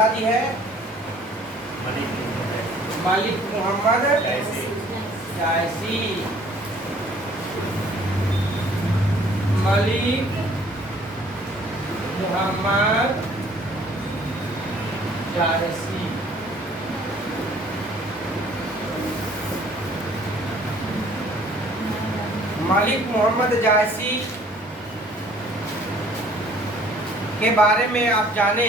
शादी है मालिक मोहम्मद जायसी। मलिक मोहम्मद जायसी। मलिक मोहम्मद जायसी के बारे में आप जाने।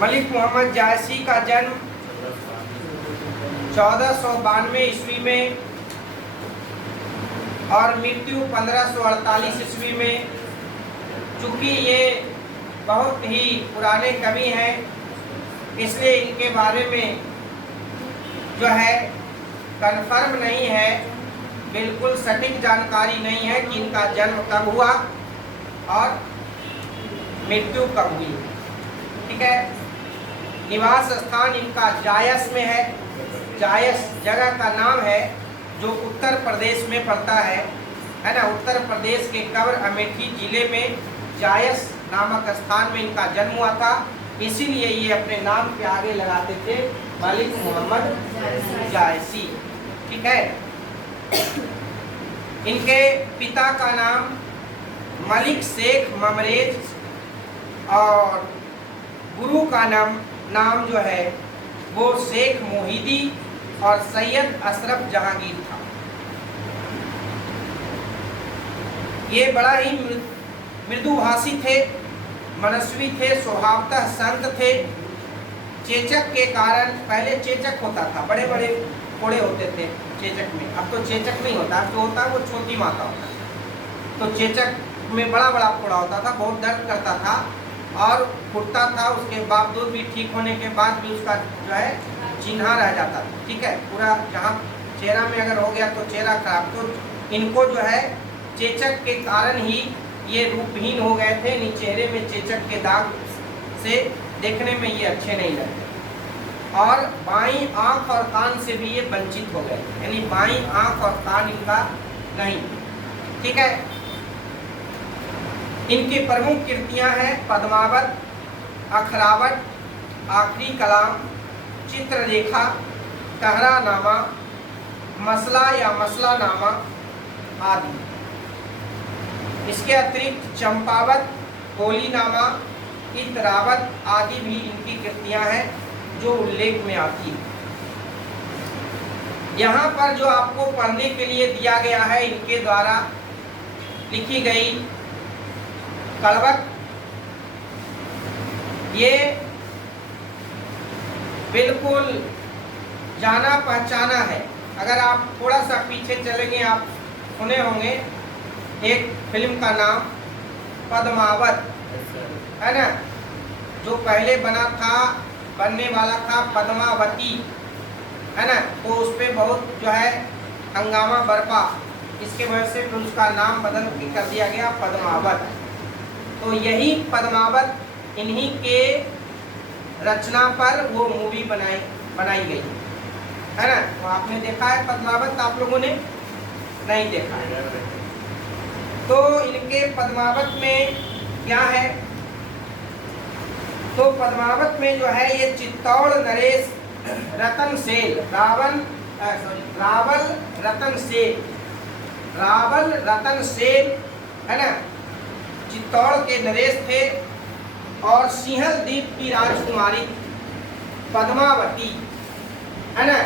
मलिक मोहम्मद जायसी का जन्म 1492 ईस्वी में और मृत्यु 1548 ईस्वी में। चूँकि ये बहुत ही पुराने कवि हैं, इसलिए इनके बारे में जो है कन्फर्म नहीं है, बिल्कुल सटीक जानकारी नहीं है कि इनका जन्म कब हुआ और मृत्यु कब हुई। ठीक है। निवास स्थान इनका जायस में है। जायस जगह का नाम है जो उत्तर प्रदेश में पड़ता है ना। उत्तर प्रदेश के कब्र अमेठी जिले में जायस नामक स्थान में इनका जन्म हुआ था, इसीलिए ये अपने नाम के आगे लगाते थे मलिक मोहम्मद जायसी। ठीक है। इनके पिता का नाम मलिक शेख ममरेज और गुरु का नाम जो है वो शेख मोहिदी और सैयद अशरफ जहांगीर था। ये बड़ा ही मृदुभाषी थे, मनस्वी थे, स्वभावतः संत थे। चेचक के कारण, पहले चेचक होता था, बड़े बड़े फोड़े होते थे चेचक में, अब तो चेचक नहीं होता, अब जो होता है वो छोटी माता होता है। तो चेचक में बड़ा बड़ा फोड़ा होता था, बहुत दर्द करता था और फुटता था। उसके बावजूद भी, ठीक होने के बाद भी उसका जो है चिन्ह रह जाता था। ठीक है। पूरा जहाँ चेहरा में अगर हो गया तो चेहरा खराब। तो इनको जो है चेचक के कारण ही ये रूपहीन हो गए थे। इन चेहरे में चेचक के दाग से देखने में ये अच्छे नहीं लगते और बाईं आंख और कान से भी ये वंचित हो गए, यानी बाईं आंख और कान इनका नहीं। ठीक है। इनकी प्रमुख कृतियां हैं पद्मावत, अखरावट, आखिरी कलाम, चित्ररेखा, कहरानामा, मसला या मसलानामा आदि। इसके अतिरिक्त चंपावत, होलीनामा, इतरावत आदि भी इनकी कृतियां हैं जो उल्लेख में आती है। यहाँ पर जो आपको पढ़ने के लिए दिया गया है, इनके द्वारा लिखी गई कड़वक, ये बिल्कुल जाना पहचाना है। अगर आप थोड़ा सा पीछे चलेंगे, आप सुने होंगे एक फिल्म का नाम पद्मावत, है ना, जो पहले बनने वाला था पद्मावती, है ना। तो उस पर बहुत जो है हंगामा बरपा, इसके वजह से फिर उसका नाम बदल कर दिया गया पद्मावत। तो यही पद्मावत, इन्हीं के रचना पर वो मूवी बनाई गई, है ना। तो आपने देखा है पद्मावत, आप लोगों ने नहीं देखा है। तो इनके पद्मावत में क्या है, तो पद्मावत में जो है ये चित्तौड़ नरेश रतन सेन, रावल रतन सेन, है ना, चित्तौड़ के नरेश थे और सिंहल द्वीप की राजकुमारी पद्मावती, है ना,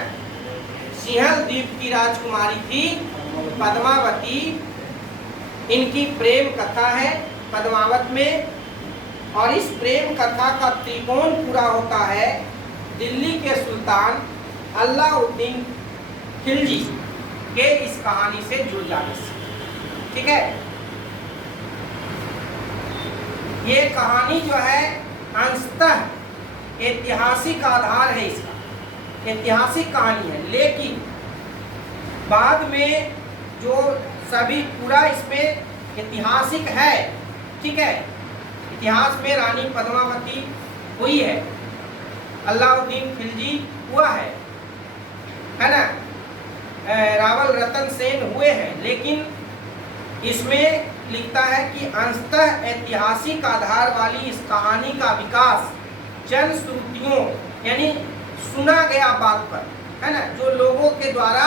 सिंहल द्वीप की राजकुमारी थी पद्मावती। इनकी प्रेम कथा है पद्मावत में और इस प्रेम कथा का त्रिकोण पूरा होता है दिल्ली के सुल्तान अलाउद्दीन खिलजी के इस कहानी से जुड़ जाने से। ठीक है। ये कहानी जो है अंशतः ऐतिहासिक आधार है, इसका ऐतिहासिक कहानी है, लेकिन बाद में जो सभी पूरा इसमें ऐतिहासिक है। ठीक है। इतिहास में रानी पद्मावती हुई है, अलाउद्दीन खिलजी हुआ है ना, रावल रतन सेन हुए हैं, लेकिन इसमें लिखता है कि अंततः ऐतिहासिक आधार वाली इस कहानी का विकास जनश्रुतियों यानी सुना गया बात पर, है ना, जो लोगों के द्वारा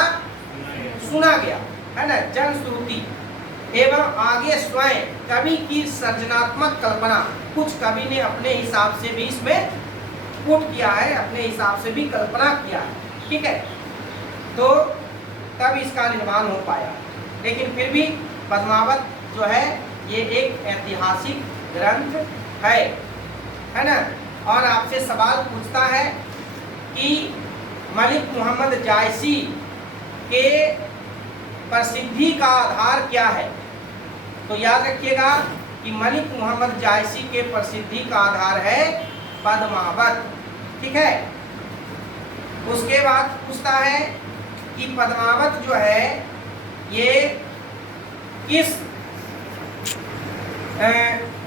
सुना गया, है ना, जनश्रुति एवं आगे स्वयं कवि की सृजनात्मक कल्पना, कुछ कवि ने अपने हिसाब से भी इसमें पुट किया है, अपने हिसाब से भी कल्पना किया है, ठीक है, तो तब इसका निर्माण हो पाया। लेकिन फिर भी पद्मावत जो है ये एक ऐतिहासिक ग्रंथ है ना। और आपसे सवाल पूछता है कि मलिक मोहम्मद जायसी के प्रसिद्धि का आधार क्या है, तो याद रखिएगा कि मलिक मोहम्मद जायसी के प्रसिद्धि का आधार है पद्मावत, ठीक है। उसके बाद पूछता है कि पद्मावत जो है ये किस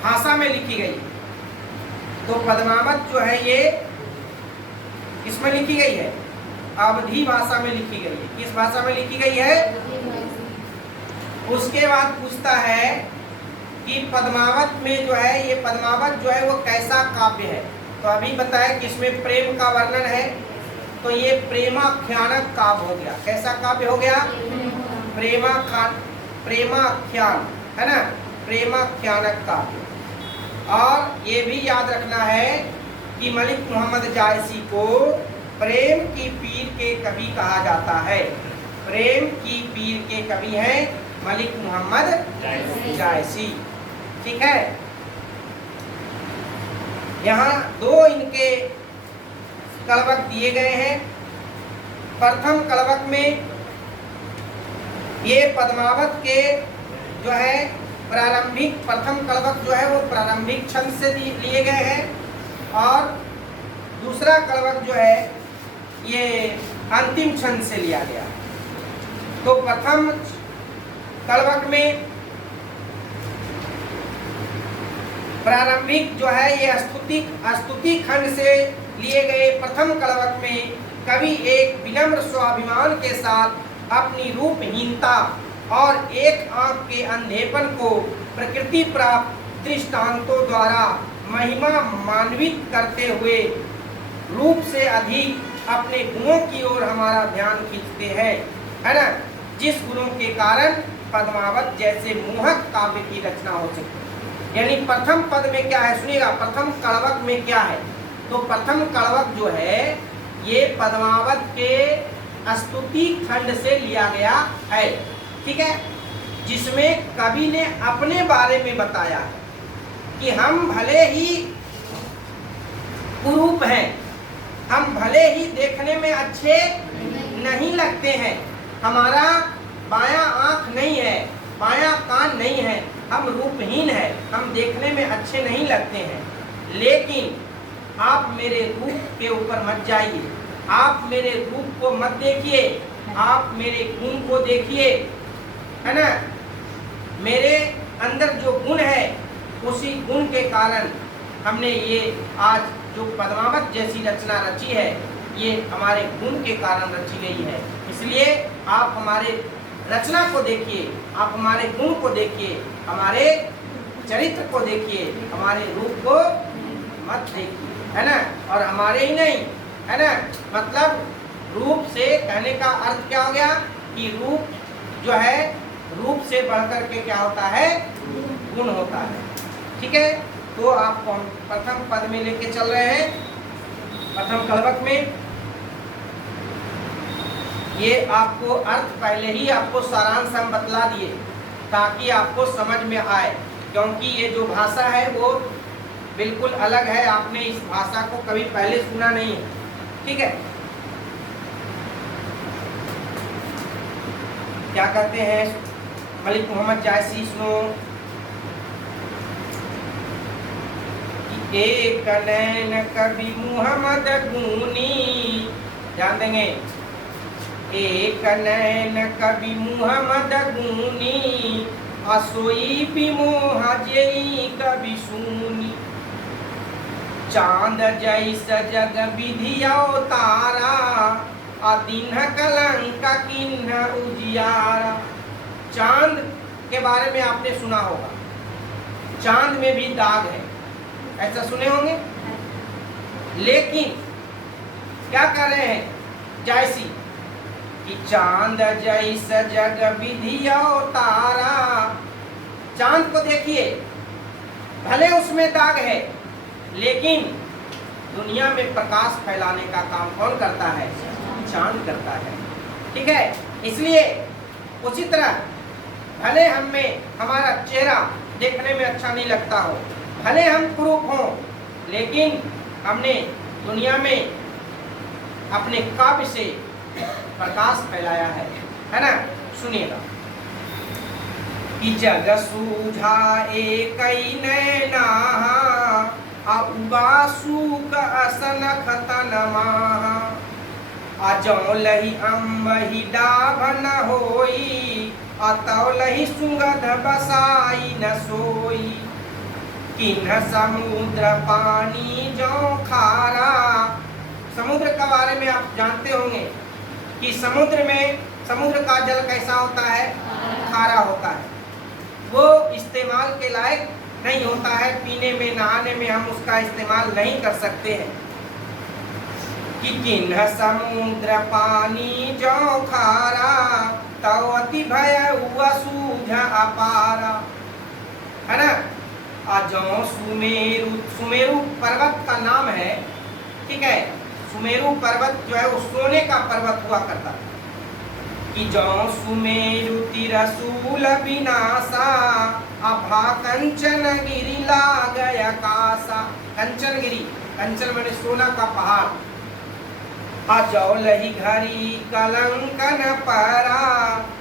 भाषा में लिखी गई, तो पद्मावत जो है ये किसमें लिखी गई है, अवधी भाषा में लिखी गई है। किस भाषा में लिखी गई है? उसके बाद पूछता है कि पद्मावत में जो है ये पद्मावत जो है वो कैसा काव्य है, तो अभी बताया कि इसमें प्रेम का वर्णन है, तो ये प्रेमाख्यानक काव्य हो गया। कैसा काव्य हो गया? प्रेमाख्यान, है ना, प्रेमाख्यानक काव्य। और ये भी याद रखना है कि मलिक मोहम्मद जायसी को प्रेम की पीर के कवि कहा जाता है। प्रेम की पीर के कवि हैं मलिक मोहम्मद जायसी, ठीक है। यहाँ दो इनके कलवक दिए गए हैं। प्रथम कलवक में ये पद्मावत के जो है प्रारंभिक, प्रथम कलवक जो है वो प्रारंभिक छंद से लिए गए हैं, और दूसरा कलवक जो है ये अंतिम छंद से लिया गया। तो प्रथम कलवक में प्रारंभिक जो है ये स्तुति खंड से लिए गए। प्रथम कलवक में कवि एक विनम्र स्वाभिमान के साथ अपनी रूपहीनता और एक आंख के अंधेपन को प्रकृति प्राप्त दृष्टांतों द्वारा महिमा मान्वित करते हुए रूप से अधिक अपने गुणों की ओर हमारा ध्यान खींचते हैं, है ना, जिस गुणों के कारण पद्मावत जैसे मोहक काव्य की रचना हो सकती है। यानी प्रथम पद में क्या है, सुनिएगा, प्रथम कड़वक में क्या है, तो प्रथम कड़वक जो है ये पद्मावत के स्तुति खंड से लिया गया है, ठीक है, जिसमें कवि ने अपने बारे में बताया कि हम भले ही कुरूप हैं, हम भले ही देखने में अच्छे नहीं लगते हैं, हमारा बायां आंख नहीं है, बायां कान नहीं है, हम रूपहीन हैं, हम देखने में अच्छे नहीं लगते हैं, लेकिन आप मेरे रूप के ऊपर मत जाइए, आप मेरे रूप को मत देखिए, आप मेरे गुण को देखिए, है ना, मेरे अंदर जो गुण है उसी गुण के कारण हमने ये आज जो पद्मावत जैसी रचना रची है ये हमारे गुण के कारण रची गई है। इसलिए आप हमारे रचना को देखिए, आप हमारे गुण को देखिए, हमारे चरित्र को देखिए, हमारे रूप को मत देखिए, है ना। और हमारे ही नहीं, है ना, मतलब रूप से कहने का अर्थ क्या हो गया कि रूप जो है रूप से बढ़कर के क्या होता है, गुण होता है, ठीक है। तो आपको हम प्रथम पद में लेके चल रहे हैं। प्रथम कलवक में ये आपको अर्थ पहले ही आपको सारांश हम बतला दिए ताकि आपको समझ में आए, क्योंकि ये जो भाषा है वो बिल्कुल अलग है, आपने इस भाषा को कभी पहले सुना नहीं है, ठीक है। क्या कहते हैं मलिक मोहम्मद जायसी, सुनो, एक नैन कवि मुहम्मद गुनी, ध्यान देंगे, एक नैन कवि मुहम्मद गुनी, असोई बिमोह जेई कवि सुनी, चांद जैसा जग विधिया तारा, अदिन्ह कलंक किन्ह उजियारा। चांद के बारे में आपने सुना होगा, चांद में भी दाग है, ऐसा सुने होंगे। लेकिन क्या कर रहे हैं जायसी कि चांद जैसा जग विधियो तारा, चांद को देखिए, भले उसमें दाग है लेकिन दुनिया में प्रकाश फैलाने का काम कौन करता है? चांद करता है। ठीक है, इसलिए उसी तरह भले हम में हमारा चेहरा देखने में अच्छा नहीं लगता हो, भले हम कुरूप हों, लेकिन हमने दुनिया में अपने काव्य से प्रकाश फैलाया है ना। सुनिएगा कि जग सूझा एक नैना उबासु का असनख तनमा, अजौलहि अम्बहि डाभन होई, अतौलहि सुगध बसाई न सोई, किन्ह समुद्र पानी जो खारा। समुद्र के बारे में आप जानते होंगे कि समुद्र का जल कैसा होता है? खारा होता है, वो इस्तेमाल के लायक नहीं होता है, पीने में नहाने में हम उसका इस्तेमाल नहीं कर सकते हैं। कि किन्ह समुद्र पानी जो खारा, तव अति भय हुआ सूझ अपारा, है ना। जो सुमेरु पर्वत का नाम है, ठीक है, सुमेरु पर्वत जो है वो सोने का पर्वत हुआ करता है। कि जो सुमेरु तिरसूल विनाशा, अभा कंचन गिरी लागय कासा। कंचन गिरी, कंचन मैंने सोना का पहाड़। अजौलहि घरी कलंकन परा,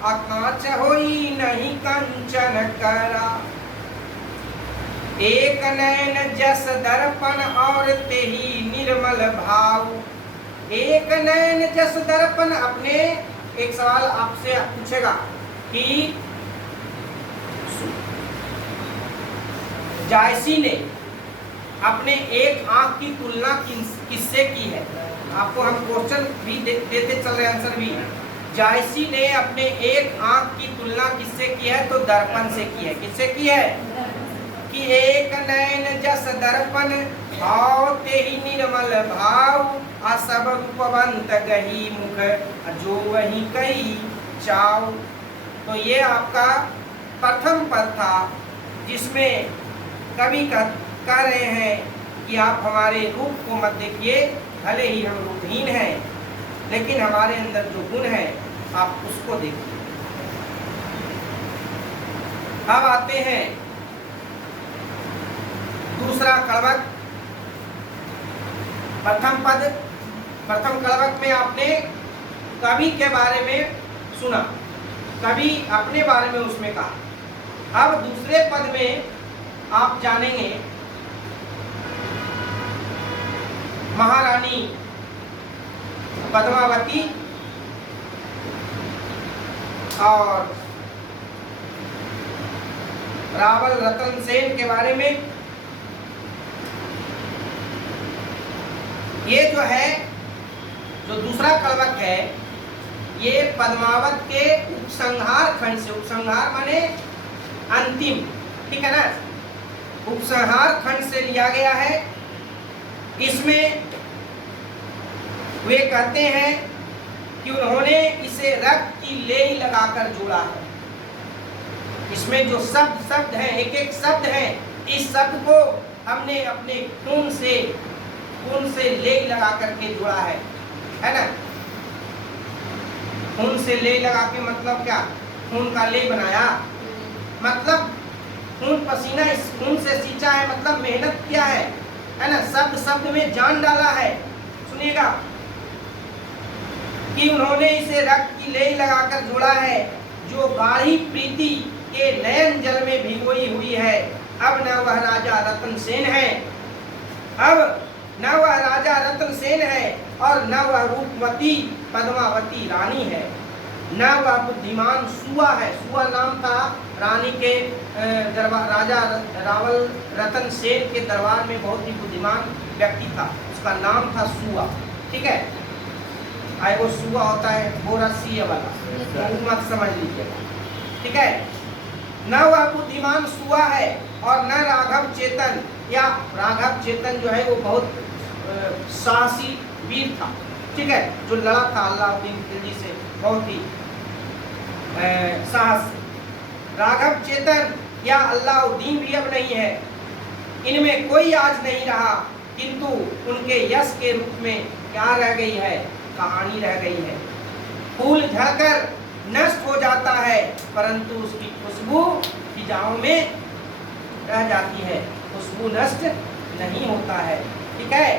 अकांच होई नहीं कंचन करा, एक नैन जस दर्पण और तेही निर्मल भाव। एक नैन जस दर्पण, अपने एक सवाल आपसे पूछेगा कि जायसी ने अपने एक आंख की तुलना किससे की है? आपको हम क्वेश्चन भी देते चल रहे, आंसर भी। जायसी ने अपने एक आंख की तुलना किससे की है? तो दर्पण से की है। किससे की है? कि एक नैन जस दर्पण भाव तेहि निर्मल भाव, असब रूपवंत गही मुख जो वही कई चाव। तो ये आपका प्रथम पद था, जिसमें कवि कह रहे हैं कि आप हमारे रूप को मत देखिए, भले ही हम रूपहीन हैं, लेकिन हमारे अंदर जो गुण है आप उसको देखिए। अब आते हैं दूसरा कड़वक। प्रथम पद, प्रथम कड़वक में आपने कवि के बारे में सुना, कवि अपने बारे में उसमें कहा। अब दूसरे पद में आप जानेंगे महारानी पद्मावती और रावल रतन सेन के बारे में। ये जो है, जो दूसरा कड़वक है, ये पद्मावत के उपसंहार खंड से, उपसंहार माने अंतिम, ठीक है ना, उपसंहार खंड से लिया गया है। इसमें वे कहते हैं कि उन्होंने इसे रक्त की लेई लगाकर जोड़ा है। इसमें जो शब्द हैं, एक एक शब्द है, इस शब्द को हमने अपने खून से लेई लगा करके जोड़ा है ना। खून से लेई लगा के मतलब क्या? खून का लेई बनाया, मतलब खून पसीना इस खून से सींचा है, मतलब मेहनत किया है ना। शब्द में जान डाला है। सुनिएगा कि उन्होंने इसे रक्त की लेई लगाकर जोड़ा है, जो गाढ़ी प्रीति के नयन जल में भिगोई हुई है। अब न वह राजा रतन सेन है, अब न वह राजा रतन सेन है, और न वह रूपवती पद्मावती रानी है, न वह बुद्धिमान सुआ है। सुआ नाम था रानी के दरबार, राजा रावल रतन सेन के दरबार में बहुत ही बुद्धिमान व्यक्ति था, उसका नाम था सुआ, ठीक है। आए वो सुआ होता है वो रस्सी वाला, तो मत समझ लीजिएगा, ठीक है। न वह बुद्धिमान सुआ है और न राघव चेतन, या राघव चेतन जो है वो बहुत साहसी वीर था, ठीक है, जो लड़ा था अलाउद्दीन खिलजी से बहुत ही साहस। राघव चेतन या अलाउद्दीन भी अब नहीं है, इनमें कोई आज नहीं रहा, किंतु उनके यश के रूप में क्या रह गई है, कहानी रह गई है। फूल झड़कर नष्ट हो जाता है परंतु उसकी खुशबू फिजाओं में रह जाती है, खुशबू नष्ट नहीं होता है, ठीक है।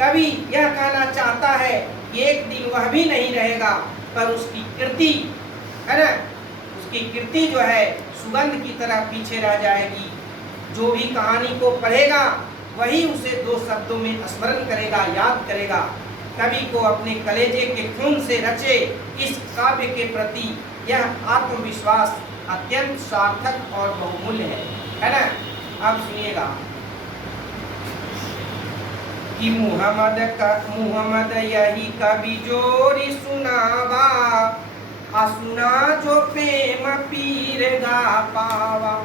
कवि यह कहना चाहता है कि एक दिन वह भी नहीं रहेगा पर उसकी कीर्ति है ना, उसकी कीर्ति जो है सुगंध की तरह पीछे रह जाएगी। जो भी कहानी को पढ़ेगा वही उसे दो शब्दों में स्मरण करेगा, याद करेगा। कवि को अपने कलेजे के खून से रचे इस काव्य के प्रति यह आत्मविश्वास अत्यंत सार्थक और बहुमूल्य है ना। अब सुनिएगा कि मुहम्मद यही कवि जोरी सुनावा, असुना जो प्रेम पीर गा पावा।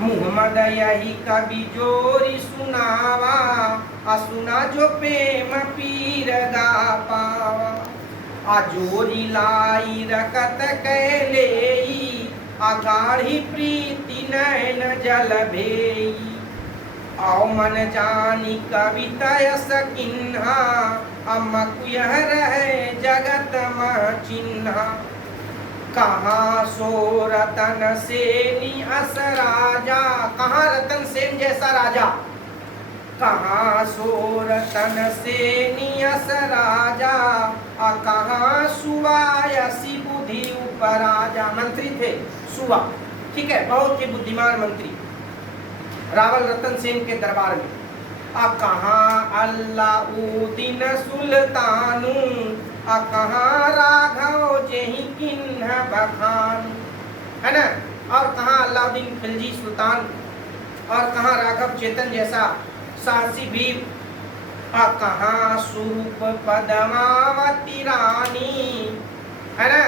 मुहम्मद यही कवि जोरी सुनावा, असुना जो प्रेम पीर गा पावा। अजोरी लाई रकत कहलेई, अगाढ़ी प्रीति नैन जल भेई। आओ मन जानी कविता सकिन्हा, अमक यह रहे जगत में चिन्हा। कहाँ सो रतन सेनी अस राजा, कहाँ रतन सेन जैसा राजा, कहाँ सो रतन सेनी अस राजा। कहाँ सुवायसी बुद्धि उपराजा, मंत्री थे सुवा, ठीक है, बहुत ही बुद्धिमान मंत्री रावल रतन सेन के दरबार में। कहाँ अल्लाउद्दीन सुल्तानू, कहाँ राघव जेहि किन्ह बखान, है ना। और कहाँ अल्लाउद्दीन खिलजी सुल्तान, और कहाँ राघव चेतन जैसा साहसी वीर। कहाँ स्वरूप पद्मावती रानी, है ना,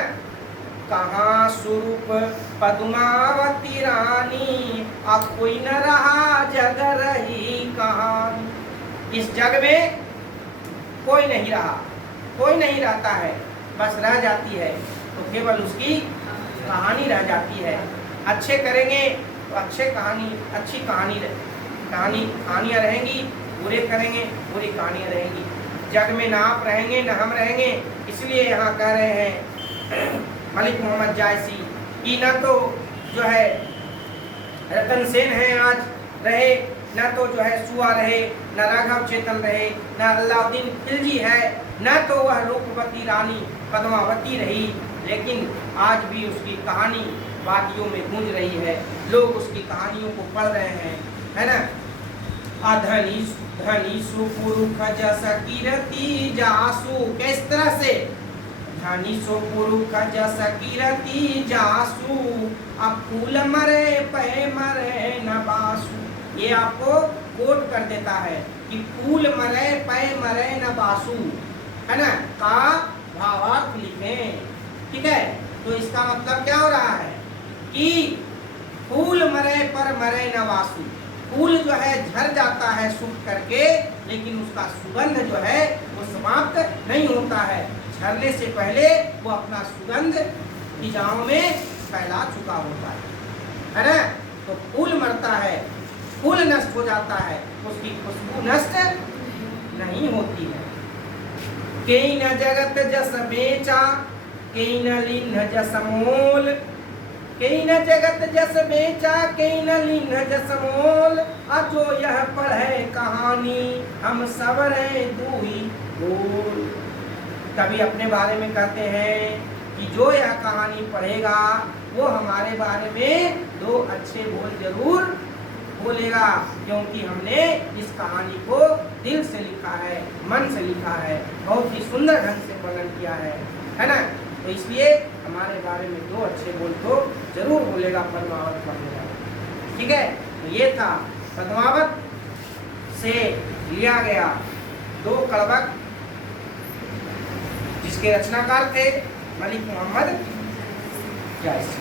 कहाँ स्वरूप पद्मावती रानी। कोई न रहा जग रही कहानी, इस जग में कोई नहीं रहा, कोई नहीं रहता है, बस रह जाती है तो केवल उसकी कहानी रह जाती है। अच्छे करेंगे तो अच्छी कहानियाँ रहेंगी, बुरे करेंगे बुरी कहानियाँ रहेंगी। जग में ना आप रहेंगे ना हम रहेंगे, इसलिए यहाँ कह रहे हैं मलिक मोहम्मद जायसी कि न तो जो है रतन सेन है आज रहे, न तो जो है सुआ रहे, न राघव चेतन रहे, न अलाउद्दीन खिलजी है, न तो वह रूपवती रानी पद्मावती रही, लेकिन आज भी उसकी कहानी वादियों में गूंज रही है, लोग उसकी कहानियों को पढ़ रहे हैं, है ना। धनी सुपुरुष जस कीरति जासु, किस तरह से धनी सुपुरुष जस कीरति जासु। अब फूल मरे पे मरे न बासु, ये आपको कोट कर देता है कि फूल मरे पे मरे न बासु, है ना, का भावार्थ लिखें, ठीक है। तो इसका मतलब क्या हो रहा है कि फूल मरे पर मरे न बासु, फूल जो है झड़ जाता है सूख करके, लेकिन उसका सुगंध जो है वो समाप्त नहीं होता है। झड़ने से पहले वो अपना सुगंध फिजाओं में फैला चुका होता है ना। तो फूल मरता है, फूल नष्ट हो जाता है, उसकी खुशबू नष्ट नहीं होती है। केई न जगत जस बेचा, केई न लीन्ह जस मोल। केई न जगत जस बेचा, केई न लीन्ह जस मोल। जो यह पढ़े कहानी हम सब रे दूई बोल। कभी अपने बारे में कहते हैं कि जो यह कहानी पढ़ेगा वो हमारे बारे में दो अच्छे बोल जरूर बोलेगा, क्योंकि हमने इस कहानी को दिल से लिखा है, मन से लिखा है, बहुत ही सुंदर ढंग से वर्णन किया है ना। तो इसलिए हमारे बारे में दो अच्छे बोल तो जरूर बोलेगा पद्मावत पढ़ने वाला, ठीक है। तो ये था पद्मावत से लिया गया दो कड़वक, जिसके रचनाकार थे मलिक मोहम्मद जायसी।